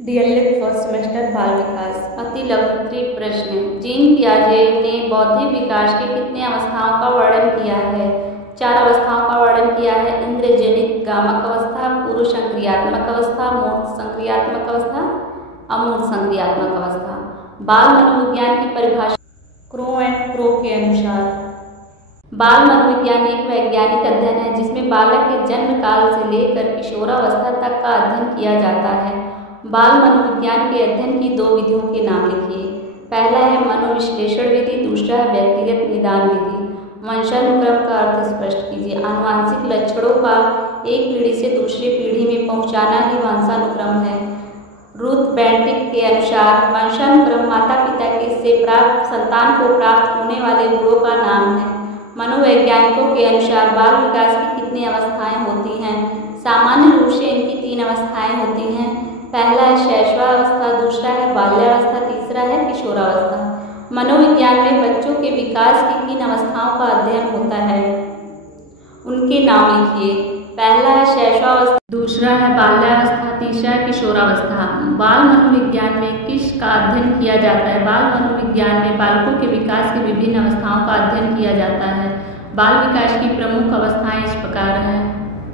DElEd first semester बाल विकास। अति लघु प्रश्न। जीन पियाजे ने बौद्धिक विकास की कितनी अवस्थाओं का वर्णन किया है? 4 अवस्थाओं का वर्णन किया है। इंद्रजनित गामक अवस्था, पूर्व संक्रियात्मक अवस्था, मूर्त संक्रियात्मक अवस्था, अमूर्त संक्रियात्मक अवस्था। बाल मनोविज्ञान की परिभाषा क्रो एंड क्रो के अनुसार बाल मनोविज्ञान एक वैज्ञानिक अध्ययन है जिसमें बालक के जन्म काल से लेकर किशोरावस्था तक का अध्ययन किया जाता है। बाल मनोविज्ञान के अध्ययन की 2 विधियों के नाम लिखिए। पहला है मनोविश्लेषण विधि, दूसरा है व्यक्तिगत निदान विधि। वंशानुक्रम का अर्थ स्पष्ट कीजिए। आनुवांशिक लक्षणों का एक पीढ़ी से दूसरी पीढ़ी में पहुंचाना ही वंशानुक्रम है। रूथ बेंटिक के अनुसार वंशानुक्रम माता पिता के से प्राप्त संतान को प्राप्त होने वाले गुणों का नाम है। मनोवैज्ञानिकों के अनुसार बाल विकास की कितनी अवस्थाएं होती हैं? सामान्य रूप से इनकी 3 अवस्थाएं होती हैं। पहला है शैशवावस्था, दूसरा है बाल्यावस्था, तीसरा है किशोरावस्था। मनोविज्ञान में बच्चों के विकास की किन अवस्थाओं का अध्ययन होता है? उनके नाम लिखिए। पहला है शैशवावस्था, दूसरा है बाल्यावस्था, तीसरा है किशोरावस्था। बाल मनोविज्ञान में किसका अध्ययन किया जाता है? बाल मनोविज्ञान में बालकों के विकास की विभिन्न अवस्थाओं का अध्ययन किया जाता है। बाल विकास की प्रमुख अवस्थाएं इस प्रकार हैं: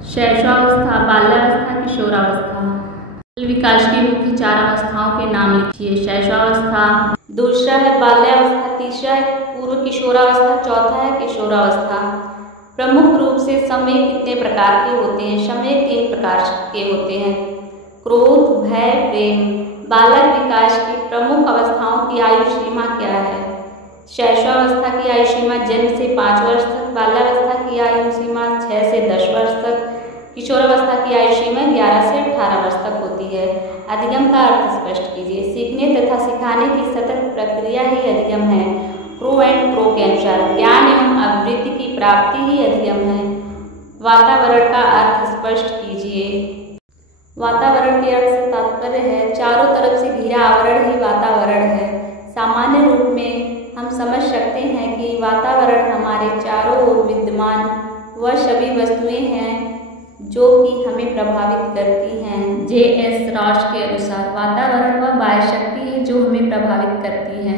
शैशवावस्था, बाल्यावस्था, किशोरावस्था। बाल विकास की मुख्य 4 अवस्थाओं के नाम लिखिए। शैशवावस्था, दूसरा है बाल्यावस्था, तीसरा है पूर्व किशोरावस्था, चौथा है किशोरावस्था। प्रमुख रूप से संवेग कितने प्रकार के होते हैं? संवेग 3 प्रकार के होते हैं: क्रोध, भय, प्रेम। बालक विकास की प्रमुख अवस्थाओं की आयु सीमा क्या है? शैशवावस्था की आयु सीमा जन्म से 5 वर्ष तक, बाल्यावस्था की आयु सीमा 6 से 10 वर्ष तक, किशोरावस्था की आयु सीमा 11 से 18 वर्ष तक होती है। अधिगम का अर्थ स्पष्ट कीजिए। सीखने तथा सिखाने की सतत प्रक्रिया ही अधिगम है। क्रो एंड क्रो के अनुसार ज्ञान एवं अभिवृद्धि की प्राप्ति ही अधिगम है। वातावरण का अर्थ स्पष्ट कीजिए। वातावरण के अर्थ से तात्पर्य है चारों तरफ से घिरा आवरण ही वातावरण है। सामान्य रूप में हम समझ सकते हैं कि वातावरण हमारे चारों ओर विद्यमान वह सभी वस्तुएं हैं जो कि हमें प्रभावित करती हैं। जे.एस. रॉस के अनुसार वातावरण वह बाह्य शक्ति है जो हमें प्रभावित करती है।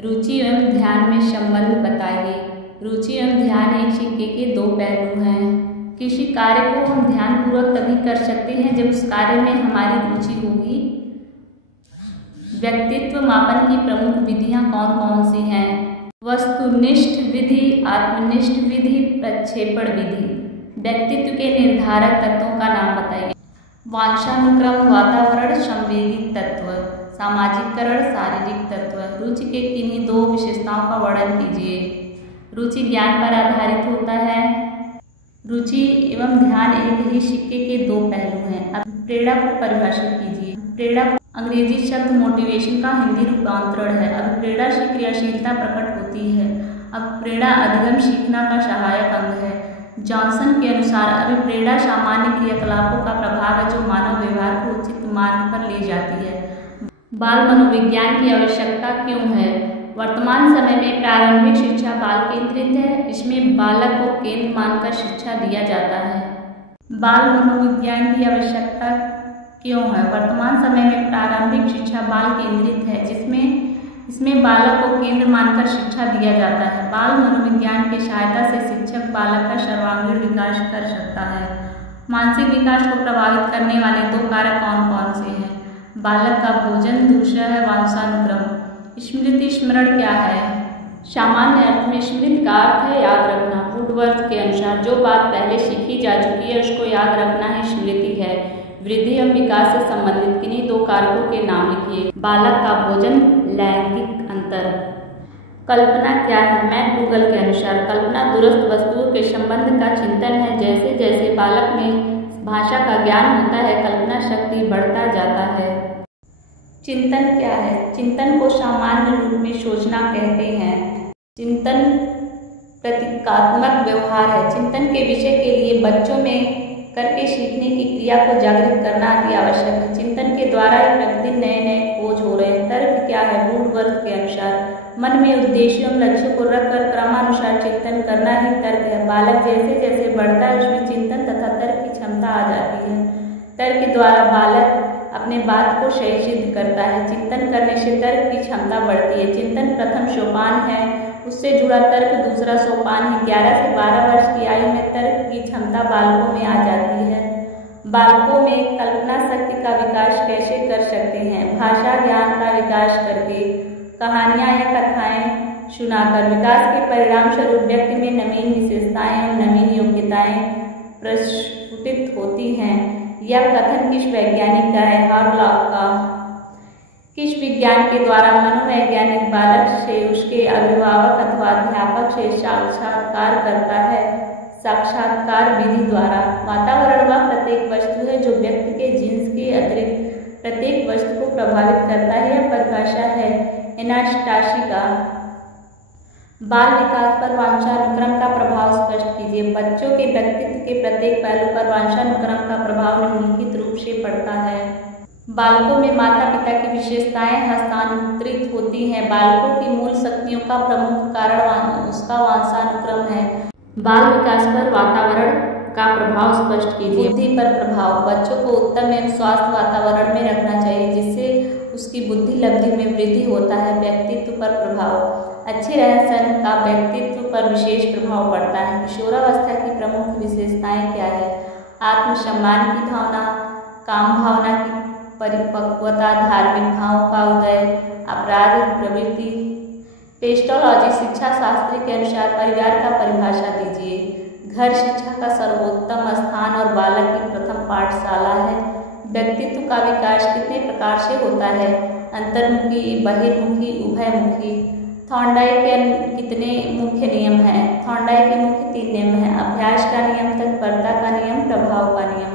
रुचि एवं ध्यान में संबंध बताइए। रुचि एवं ध्यान एक सिक्के के 2 पहलू हैं। किसी कार्य को हम ध्यानपूर्वक तभी कर सकते हैं जब उस कार्य में हमारी रुचि होगी। व्यक्तित्व मापन की प्रमुख विधियां कौन कौन सी हैं? वस्तुनिष्ठ विधि, आत्मनिष्ठ विधि, प्रक्षेपण विधि। व्यक्तित्व के निर्धारक तत्वों का नाम बताइए। वंशानुक्रम, वातावरण, संवेदी तत्व, सामाजिककरण, शारीरिक तत्व। रुचि के किन्हीं 2 विशेषताओं का वर्णन कीजिए। रुचि ज्ञान पर आधारित होता है। रुचि एवं ध्यान एक ही सिक्के के 2 पहलू हैं। अब प्रेरणा को परिभाषित कीजिए। प्रेरणा अंग्रेजी शब्द मोटिवेशन का हिंदी रूपांतरण है। अब प्रेरणा से क्रियाशीलता प्रकट होती है। अब प्रेरणा अधिगम सीखना का सहायक अंग है। जॉनसन के अनुसार अभिप्रेरणा सामान्य क्रियाकलापों का प्रभाव है जो मानव व्यवहार को उचित मार्ग पर ले जाती है। बाल मनोविज्ञान की आवश्यकता क्यों है? वर्तमान समय में प्रारंभिक शिक्षा बाल केंद्रित है। इसमें बालक को केंद्र मानकर शिक्षा दिया जाता है। बाल मनोविज्ञान की आवश्यकता क्यों है? वर्तमान समय में प्रारंभिक शिक्षा बाल केंद्रित है इसमें बालक को केंद्र मानकर शिक्षा दिया जाता है। बाल मनोविज्ञान की सहायता से शिक्षक बालक का सर्वांगीण विकास कर सकता है। मानसिक विकास को प्रभावित करने वाले 2 कारक कौन कौन से हैं? बालक का भोजन, दूसरा है वंशानुक्रम। स्मृति स्मरण क्या है? सामान्य अर्थ में स्मृति का अर्थ है याद रखना। वुडवर्थ के अनुसार जो बात पहले सीखी जा चुकी है उसको याद रखना ही स्मृति है। वृद्धि एवं विकास से संबंधित किन्हीं 2 कारकों के नाम लिखिए। बालक का भोजन, लैंगिक अंतर। कल्पना क्या है? मैकडूगल के अनुसार कल्पना दूरस्थ वस्तुओं के संबंध का चिंतन है। जैसे जैसे बालक में भाषा का ज्ञान होता है कल्पना शक्ति बढ़ता जाता है। चिंतन क्या है? चिंतन को सामान्य रूप में सोचना कहते हैं। चिंतन प्रतीकात्मक व्यवहार है। चिंतन के विषय के लिए बच्चों में करके सीखने की क्रिया को जागृत करना अति आवश्यक है। चिंतन के द्वारा ही प्रतिदिन नए नए खोज हो रहे हैं। तर्क क्या है? वुडवर्थ के अनुसार मन में उद्देश्य एवं लक्ष्य को रखकर क्रमानुसार चिंतन करना ही तर्क है। बालक जैसे जैसे बढ़ता है उसमें चिंतन तथा तर्क की क्षमता आ जाती है। तर्क के द्वारा बालक अपने बात को सही सिद्ध करता है। चिंतन करने से तर्क की क्षमता बढ़ती है। चिंतन प्रथम सोपान है, उससे जुड़ा तर्क दूसरा सोपान है। 11 से 12 वर्ष की आयु में तर्क की क्षमता बालकों में आ जाती है। बालकों में कल्पना शक्ति का विकास कैसे कर सकते हैं? भाषा ज्ञान का विकास करके, कहानियाँ या कथाएं सुनाकर। विकास के परिणाम स्वरूप व्यक्ति में नवीन विशेषताएं और नवीन योग्यताएं प्रस्फुटित होती हैं। यह कथन किस वैज्ञानिक का है? हार्लॉक का। किस विज्ञान के द्वारा मनोवैज्ञानिक बालक से उसके अभिभावक अथवा अध्यापक से साक्षात्कार करता है? साक्षात्कार विधि द्वारा। वातावरण वह प्रत्येक वस्तु है जो व्यक्ति के जीन्स के अतिरिक्त प्रत्येक वस्तु को प्रभावित करता है। यह परिभाषा है एनास्टासी का। बाल विकास पर वंशानुक्रम का प्रभाव स्पष्ट कीजिए। बच्चों के व्यक्तित्व के प्रत्येक पहलू पर वंशानुक्रम का प्रभाव निम्नलिखित रूप से पड़ता है। बालकों में माता पिता की विशेषताएं हस्तांतरित होती हैं। बालकों की मूल शक्तियों का प्रमुख कारण उसका वंशानुक्रम है। बाल विकास पर वातावरण का प्रभाव स्पष्ट कीजिए। बुद्धि पर प्रभाव। बच्चों को उत्तम एवं स्वस्थ वातावरण में रखना चाहिए जिससे उसकी बुद्धि लब्धि में वृद्धि होता है। व्यक्तित्व पर प्रभाव। अच्छे रहन सहन का व्यक्तित्व पर विशेष प्रभाव पड़ता है। किशोरावस्था की प्रमुख विशेषताएं क्या है? आत्मसम्मान की भावना, काम भावना की परिपक्वता, धार्मिक भावों का उदय, अपराध प्रवृत्ति। पेस्टोलॉजी शिक्षा शास्त्र के अनुसार परिवार का परिभाषा दीजिए। घर शिक्षा का सर्वोत्तम स्थान और बालक की प्रथम पाठशाला है। व्यक्तित्व का विकास कितने प्रकार से होता है? अंतर्मुखी, बहिर्मुखी, उभयमुखी। थॉर्नडाइक के कितने मुख्य नियम हैं? थॉर्नडाइक के मुख्य 3 नियम हैं। अभ्यास का नियम, तत्परता का नियम, प्रभाव का नियम।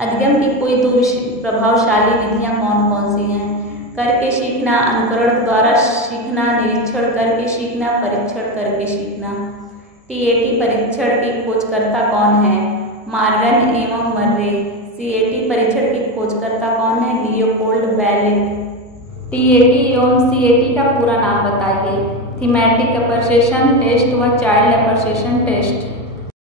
अधिगम की कोई 2 प्रभावशाली विधियां कौन कौन सी हैं? करके सीखना, अनुकरण द्वारा सीखना, निरीक्षण करके सीखना, परीक्षण करके सीखना। टीएटी परीक्षण की खोजकर्ता कौन है? मॉर्गन एवं मर्रे। सीएटी परीक्षण की खोजकर्ता कौन है? Leopold ballot. टीएटी एवं सीएटी का पूरा नाम बताइए। थीमेटिक अप्रिसिएशन टेस्ट व चाइल्ड अप्रिसिएशन टेस्ट।